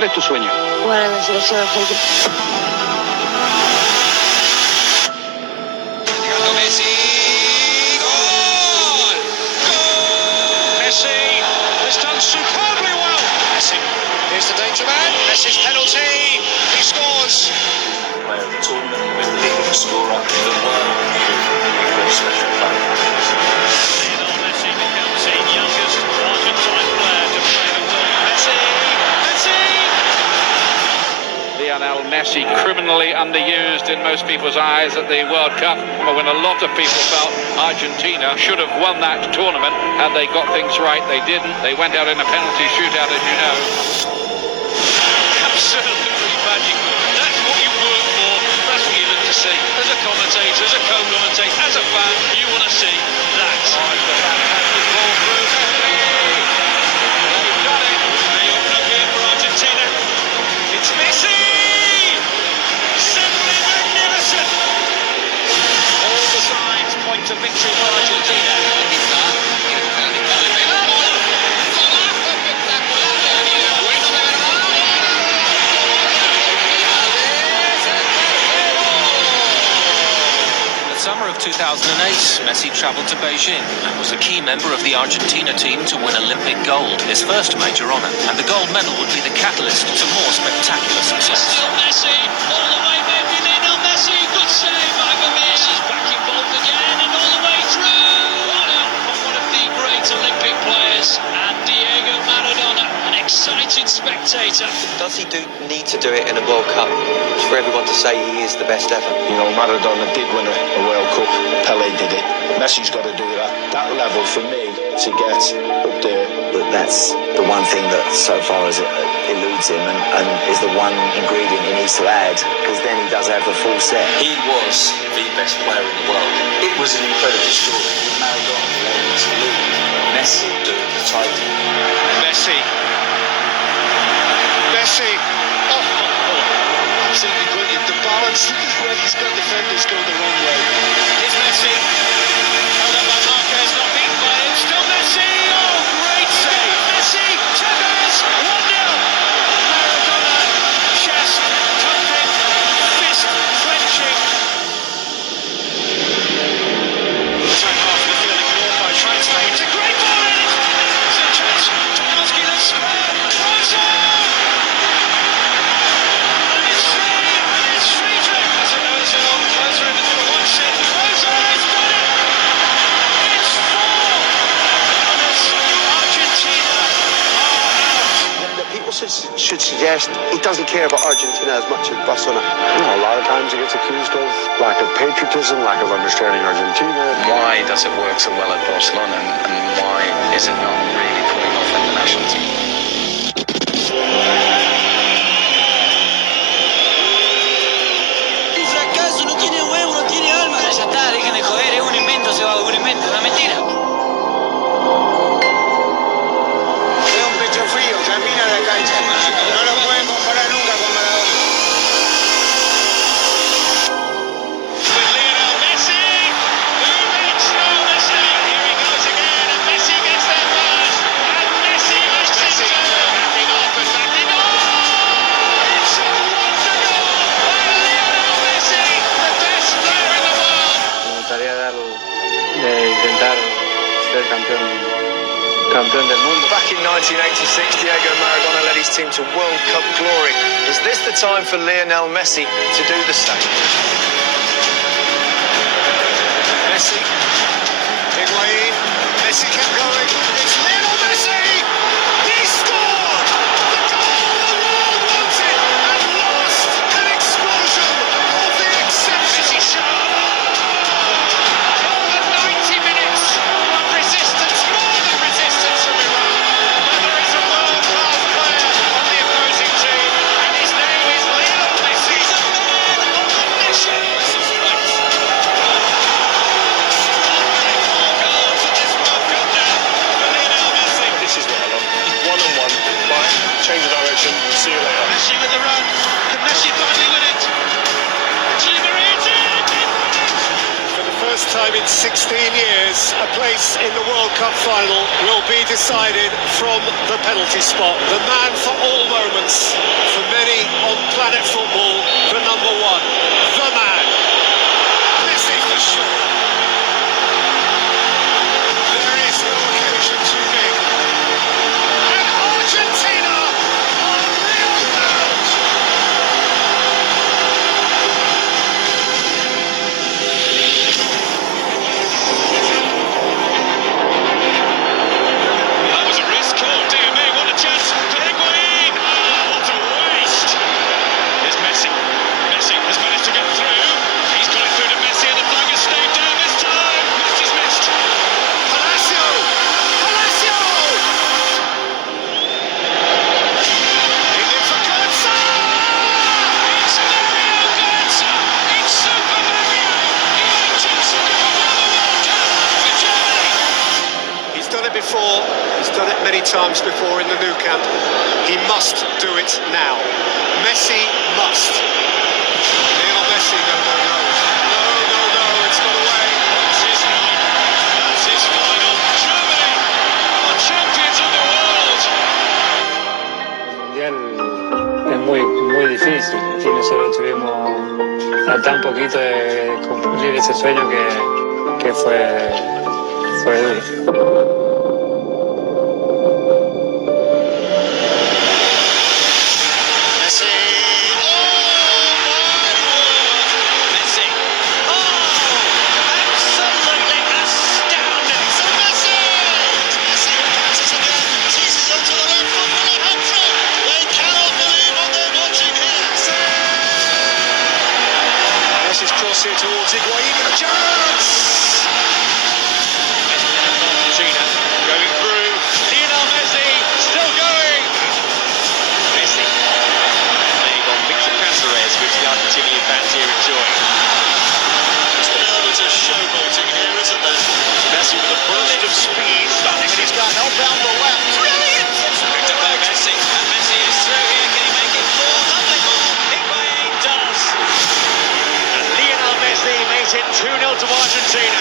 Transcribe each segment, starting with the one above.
¿Cuál es tu sueño? Jugar en la selección argentina. Lionel Messi. Goal! Goal! Messi has done superbly well. Messi. Here's the danger man. Messi's penalty. He scores. Player of the tournament, with the leading scorer in the world. Very special player. Lionel Messi becomes the youngest Argentine player to play the world. Messi. Messi. Lionel Messi, criminally underused in most people's eyes at the World Cup, when a lot of people felt Argentina should have won that tournament had they got things right. They didn't. They went out in a penalty shootout, as you know. Absolutely magical. That's what you work for. That's what you look to see. As a commentator, as a co-commentator, as a fan, you want to see that. Oh, it's a fantastic ball through. They've done it. They open up here for Argentina. It's Messi! Simply magnificent! All the signs point to victory for Argentina. Summer of 2008, Messi travelled to Beijing and was a key member of the Argentina team to win Olympic gold, his first major honour, and the gold medal would be the catalyst to more spectacular success. Still Messi, all the way maybe Lionel Messi, good save by Vermeer. Messi's back involved again and all the way through. One of the great Olympic players, and Diego Maradona, an excited spectator. Does he need to do it in a World Cup for everyone to say he is the best ever? You know, Maradona did win a World Cup. Pele did it. Messi's got to do that level for me to get up there. But that's the one thing that so far as it eludes him and is the one ingredient he needs to add, because then he does have the full set. He was the best player in the world. It was an incredible story. Maradona led us to lead. Messi doing the title. Messi. Messi. Oh, absolutely brilliant. The balance when he's got defenders going the wrong way. Here's Messi. Held up by Marquez, not beaten by him. Still Messi. Oh, great save. Messi. Tevez. 1-0. Maradona. Chest thumping. Fist clenching. Attack half of the field ignored by Transfer. It's a great ball in. Sanchez. Tchaikovsky left square. Throws on. Should suggest he doesn't care about Argentina as much as Barcelona. You know, a lot of times he gets accused of lack of patriotism, lack of understanding Argentina. Why does it work so well at Barcelona, and why is it not really pulling off at the national team? El fracaso no tiene huevo, no tiene alma. Ya está, dejen de joder, es un invento, se va a un invento, una mentira. Es un pecho frío, camina a la cancha. No lo pueden comparar nunca con Maradona. With Lionel Messi, who makes no mistake. Here he goes again, and Messi gets there first. And Messi makes it two. Backing off and backing on. It's a wonder goal by Lionel Messi, the best player in the world. Me gustaría intentar ser campeón del mundo. Back in 1986, Diego Maradona led his team to World Cup glory. Is this the time for Lionel Messi to do the same? Messi. Higuain. Messi kept going. It's Lionel Messi! He scored! The goal the world wanted and lost! An explosion of the exception! Messi shot. Over 90 minutes of resistance, more than resistance from Iran. But there is a world-class player on the opposing team, and his name is Lionel Messi. He's a man on a mission. Messi strikes. 4 goals in this World Cup now for Lionel Messi. This is what I love. One-on-one. Right, change of direction. See you later. Messi with the run. Can Messi finally win it? Di Maria did it! For the first time in 16 years, a place in the World Cup final will be decided from the penalty spot. The man for all moments. stands for many on planet football for number one, the man, Messi for sure. There is no occasion too big. And Argentina are real proud. That was a risk. Oh, dear me, what a chance for Higuain. Oh, what a waste. Here's Messi. Messi has managed to get through. He's got it through to Messi and the flag has stayed down this time. Messi's missed. Palacio! Palacio! In there for Götze! It's Mario Götze. It's Super Mario. He might just do another World Cup for Germany. He's done it before. He's done it many times before in the Nou Camp. He must do it now. Messi must. Lionel Messi, no, no, no. No, no, no, it's got away. That's his night. That's his final. Germany are champions of the world. El Mundial es muy difícil y nosotros estuvimos a tan poquito de cumplir ese sueño que fue duro. Messi. Oh, my word. Messi. Oh, absolutely astounding. So Messi. It's Messi who passes again. Seizes onto the left foot for a hat-trick. They cannot believe what they're watching here. Messi's cross here towards Higuain with a chance. Argentina going through. Lionel Messi still going. Messi. There you go, Victor Cáceres, which the Argentinian fans here enjoying. Just an element of showboating here, isn't there? Messi with a burst of speed. Stunning, and he's got help down the left. Brilliant! Picked up by Messi, and Messi is through here. Can he make it four? Lovely ball. Higuain does. And Lionel Messi makes it 2-0 to Argentina.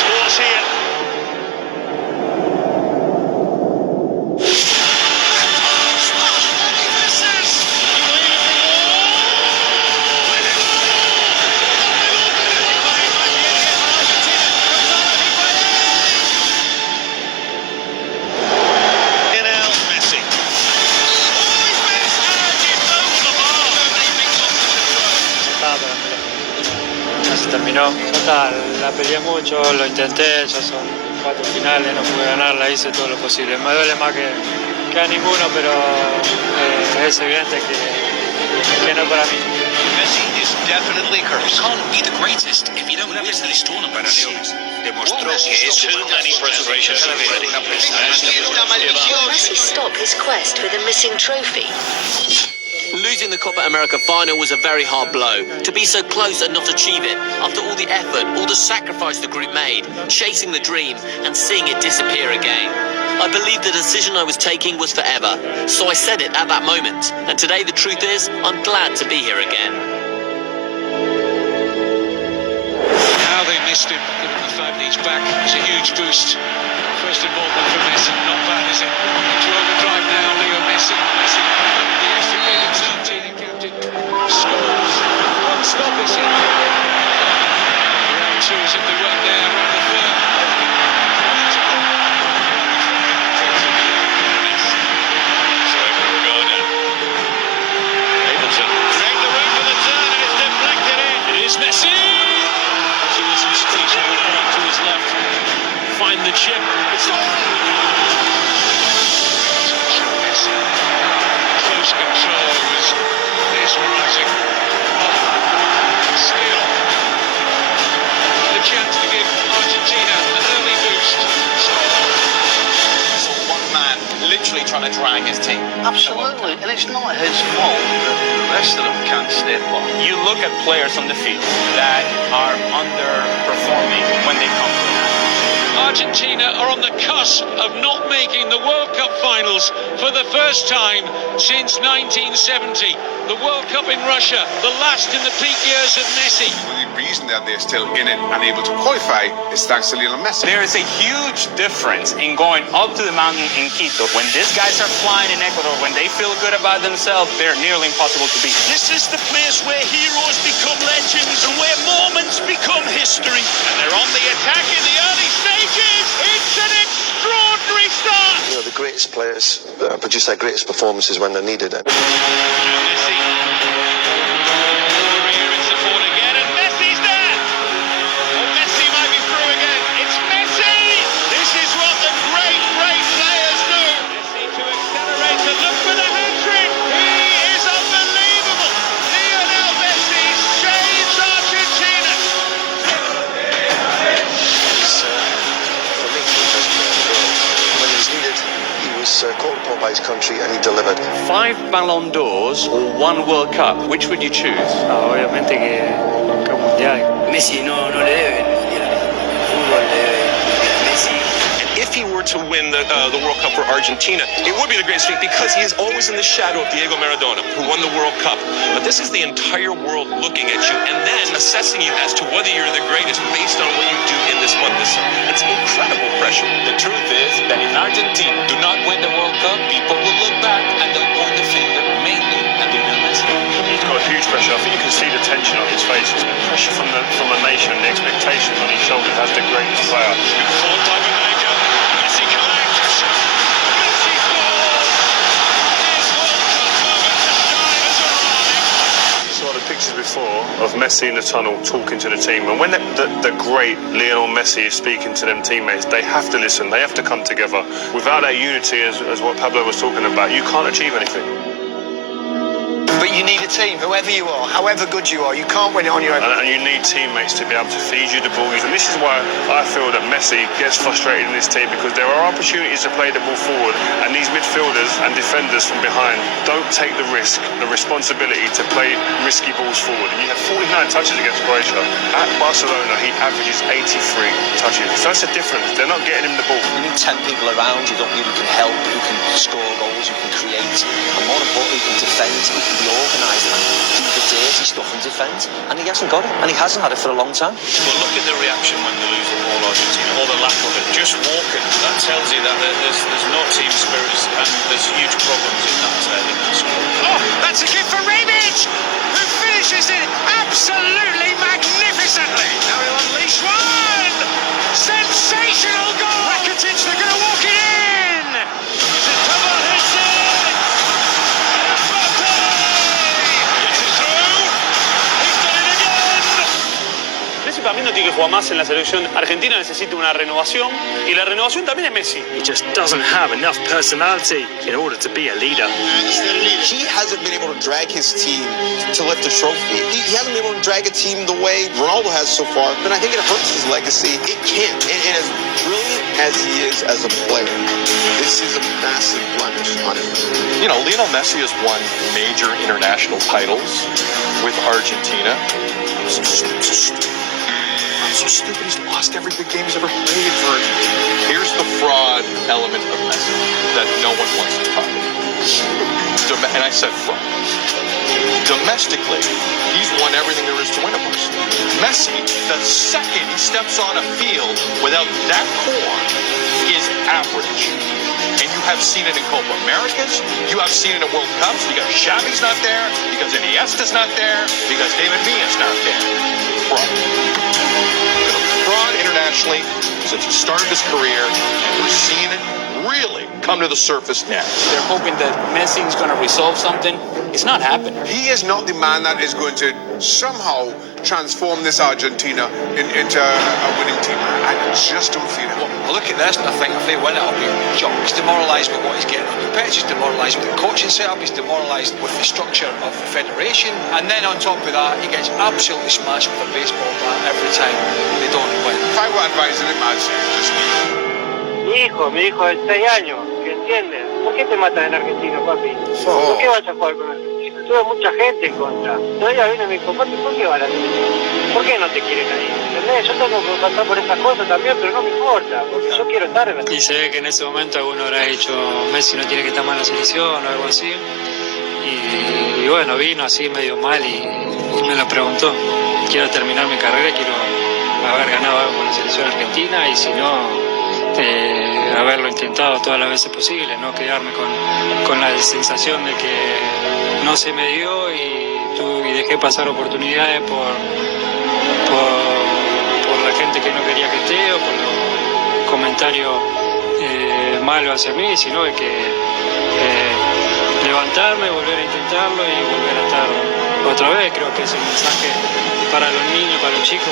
Scores here. Estaba para mí. Ya se terminó. Ya está, la peleé mucho, lo intenté, ya son 4 finales, no pude ganarla, hice todo lo posible. Me duele más que a ninguno, pero es evidente que no para mí. Messi is definitely cursed. Can't be the greatest if you don't win this tournament. Demostró que es too many preservations already. Will Messi stop his quest for the missing trophy? Losing the Copa America final was a very hard blow. To be so close and not achieve it, after all the effort, all the sacrifice the group made, chasing the dream and seeing it disappear again. I believed the decision I was taking was forever, so I said it at that moment. And today the truth is, I'm glad to be here again. How they missed him, given the fact he's back. It's a huge boost. First involvement for Messi, not bad, is it? Into overdrive now, Leo Messi. Messi, the estimated Argentina captain, scores. One stop, is it? Round two as if they weren't there. Round the third. So it will go now. Ableton. Make the room for the turn and it's deflected in. It is Messi. Messi with some space on the right to his left. Find the chip. It's Messi. Close control was mesmerising. Still, the chance to give Argentina an early boost. One man literally trying to drag his team. Absolutely, and it's not his fault that the rest of them can't step up. You look at players on the field that are underperforming when they come to that. Argentina are on the cusp of not making the World Cup finals for the first time since 1970. The World Cup in Russia, the last in the peak years of Messi. The reason that they're still in it and able to qualify is thanks to Lionel Messi. There is a huge difference in going up to the mountain in Quito. When these guys are flying in Ecuador, when they feel good about themselves, they're nearly impossible to beat. This is the place where heroes become legends and where moments become history. And they're on the attack in the early stages. It's an extraordinary start. You know, the greatest players produce their greatest performances when they're needed. And Messi. Here in support again, and Messi's there. Oh, Messi might be through again. It's Messi. This is what the great players do. Messi to accelerate and look for the hat-trick. He is unbelievable. Lionel Messi saves Argentina. When he was needed, he was called upon by his country and he delivered. 5 Ballon d'Ors or 1 World Cup, which would you choose? Obviamente que nunca mundial. Messi no le debe el mundial. El fútbol le debe a Messi. If he were to win the World Cup for Argentina, it would be the greatest thing because he is always in the shadow of Diego Maradona, who won the World Cup. But this is the entire world looking at you and then assessing you as to whether you're the greatest based on what you do in this month. It's incredible pressure. The truth is that if Argentina do not win the World Cup, people will look back and they'll point the finger mainly at Lionel Messi. He's got huge pressure. I think you can see the tension on his face. It's pressure from the nation, the expectations on his shoulders as the greatest player. Messi collects. Messi scores. His World Cup moment to shine has arrived. Saw the pictures before of Messi in the tunnel talking to the team, and when the great Lionel Messi is speaking to them teammates, they have to listen, they have to come together. Without that unity, as what Pablo was talking about, you can't achieve anything. But you need a team, whoever you are, however good you are, you can't win it on your own. And you need teammates to be able to feed you the ball. And this is why I feel that Messi gets frustrated in this team, because there are opportunities to play the ball forward, and these midfielders and defenders from behind don't take the risk, the responsibility to play risky balls forward. And you have 49 touches against Croatia. At Barcelona, he averages 83 touches. So that's a difference. They're not getting him the ball. You need 10 people around you, don't you, who can help, who can score goals, who can create, and more importantly, who can defend, who can be organised and do the dirty stuff and defend. And he hasn't got it, and he hasn't had it for a long time. Well, look at the reaction when they lose the ball, Argentina, or the lack of it. Just walking, that tells you that there's no team spirit, and there's huge problems in that squad. Oh, that's a gift for Rebic, who finishes it absolutely magnificently. Now he'll unleash one. Sensational goal. Rakitic, they're going to walk it in. It's a double hit in. Mbappe gets it through. He's done it again. Messi para mí no tiene que jugar más en la selección. Argentina necesita una renovación, y la renovación también es Messi. He just doesn't have enough personality in order to be a leader. He hasn't been able to drag his team to lift a trophy. He hasn't been able to drag a team the way Ronaldo has so far. And I think it hurts his legacy. It can't. And as brilliant as he is as a player, this is a massive blemish on him. You know, Lionel Messi has won major international titles with Argentina. So stupid, he's lost every big game he's ever played for. Here's the fraud element of Messi that no one wants to talk about. And I said fraud. Domestically, he's won everything there is to win a Barcelona. Messi, the second he steps on a field without that core, is average. And you have seen it in Copa Americas, you have seen it in World Cups, because Xavi's not there, because Iniesta's not there, because David Villa's not there. Fraud. Fraud internationally since he started his career, and we're seeing it really come to the surface now. They're hoping that Messi's going to resolve something. It's not happening. He is not the man that is going to somehow transform this Argentina into a winning team. I just don't feel it. Well, look at this, and I think if they win it, I'll be shocked. He's demoralised with what he's getting on the pitch, he's demoralised with the coaching setup, he's demoralised with the structure of the federation, and then on top of that, he gets absolutely smashed with a baseball bat every time they don't win. If I were advising him, I'd say just Mi hijo de 6 años, ¿qué entiendes? ¿Por qué te matan en Argentina, papi? ¿Por qué vas a jugar con Argentina? Tuve mucha gente en contra. Todavía viene y me dijo, papi, ¿por qué van a tener? ¿por qué no te quieren ahí? ¿Entendés? Yo tengo que pasar por esas cosas también, pero no me importa, porque yo quiero estar en la... Y se ve que en ese momento alguno habrá dicho, Messi no tiene que estar mal en la selección o algo así. Y bueno, vino así medio mal y me lo preguntó. Quiero terminar mi carrera, quiero haber ganado algo con la selección argentina y si no, haberlo intentado todas las veces posibles, no quedarme con la sensación de que no se me dio y dejé pasar oportunidades por la gente que no quería que esté o por los comentarios malos hacia mí, sino de que levantarme, volver a intentarlo y volver a estar otra vez. Creo que es un mensaje para los niños, para los chicos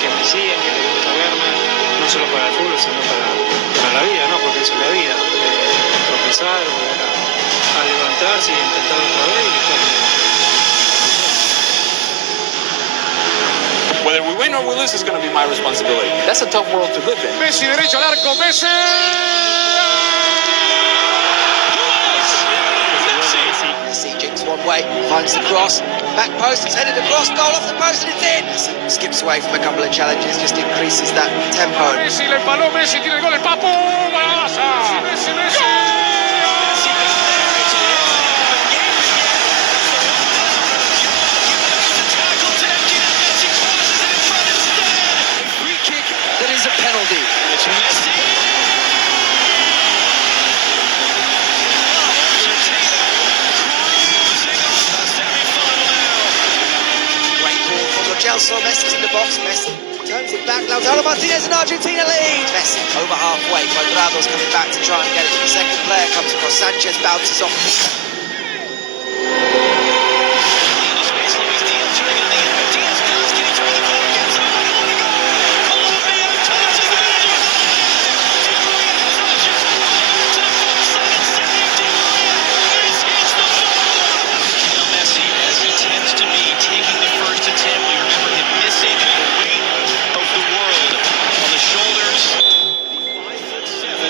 que me siguen, que les gusta verme, no solo para el fútbol, sino para la vida, ¿no? Porque eso es la vida. Tropezar, volver a levantarse y intentarlo otra vez y estar bien. Whether we win or we lose is going to be my responsibility. That's a tough world to live in. Messi derecho al arco, Messi. Messi jinks one way, finds the cross, back post, it's headed across, goal off the post and it's in. Messi skips away from a couple of challenges, just increases that tempo. Messi le empaló, Messi tiene el gol, el Papu, ¡golazo! Messi, Messi. Free kick that is a penalty. It's Messi. Gelson, Messi's in the box, Messi turns it back, Lautaro Martinez and Argentina lead. Messi over halfway, Cuadrado's coming back to try and get it. The second player comes across, Sanchez bounces off.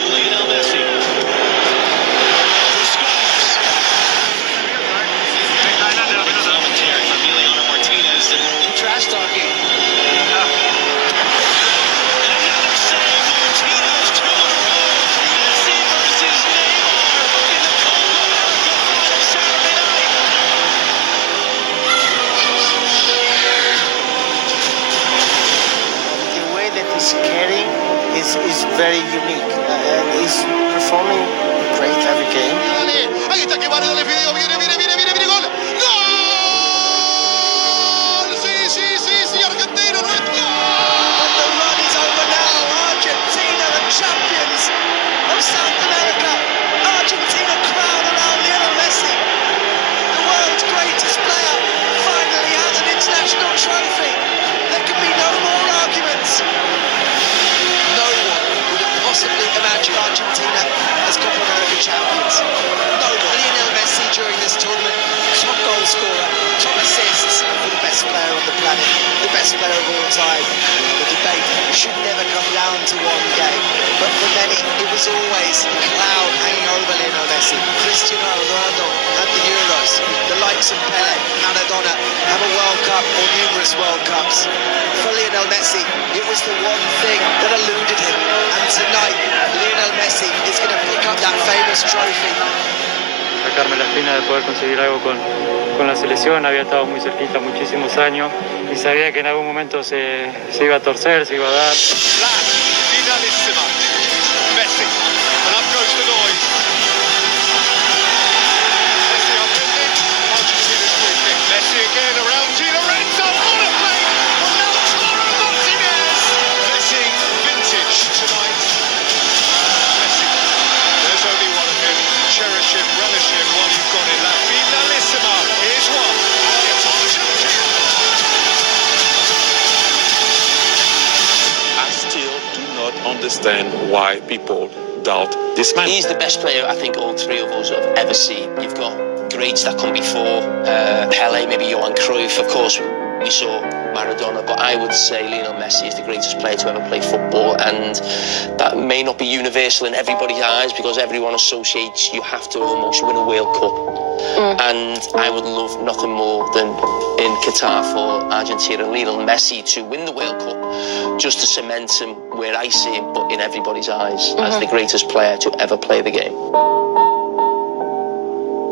Lionel Messi. Commentary from Lionel Martinez. Trash talking. And another save. Martinez, 2 in a row. Messi versus Neymar in the Copa America final Saturday night. The way that he's carrying is very unique and he's performing great every game. Ahí está que vale, dale video, viene, gol. ¡Gol! Sí, argentino, nuestro. But the run is over now. Argentina, the champions of South America. Argentina crown around Lionel Messi. The world's greatest player finally has an international trophy. There can be no more arguments. No one would have possibly imagined Argentina as Copa America champions. No one. Lionel Messi during this tournament, top goal scorer, top assists for the best player on the planet, the best player of all time. The debate should never come down to one game, but for many it was always the cloud hanging over Lionel Messi. Cristiano Ronaldo had the Euros, the likes of Pele, Maradona have a World Cup or numerous World Cups. For Lionel Messi, it was the one thing that eluded him, and tonight Lionel Messi is going to pick up that famous trophy. Sacarme la espina de poder conseguir algo con la selección, había estado muy cerquita muchísimos años y sabía que en algún momento se iba a torcer, se iba a dar. Finalissima. Messi. And up goes the noise. Messi upended. Argentina's free kick. Messi again around Di Lorenzo. What a play from Lautaro Martinez. Messi vintage tonight. Messi. There's only one of him. Cherish him, relish him while you've got him. La finalissima. Here's one. It's Argentina. I still do not understand why people doubt this man. He's the best player I think all three of us have ever seen. You've got greats that come before, Pele, maybe Johan Cruyff, of course we saw Maradona, but I would say Lionel Messi is the greatest player to ever play football, and that may not be universal in everybody's eyes because everyone associates you have to almost win a World Cup. And I would love nothing more than in Qatar for Argentina, Lionel Messi to win the World Cup, just to cement him where I see him, but in everybody's eyes, as the greatest player to ever play the game.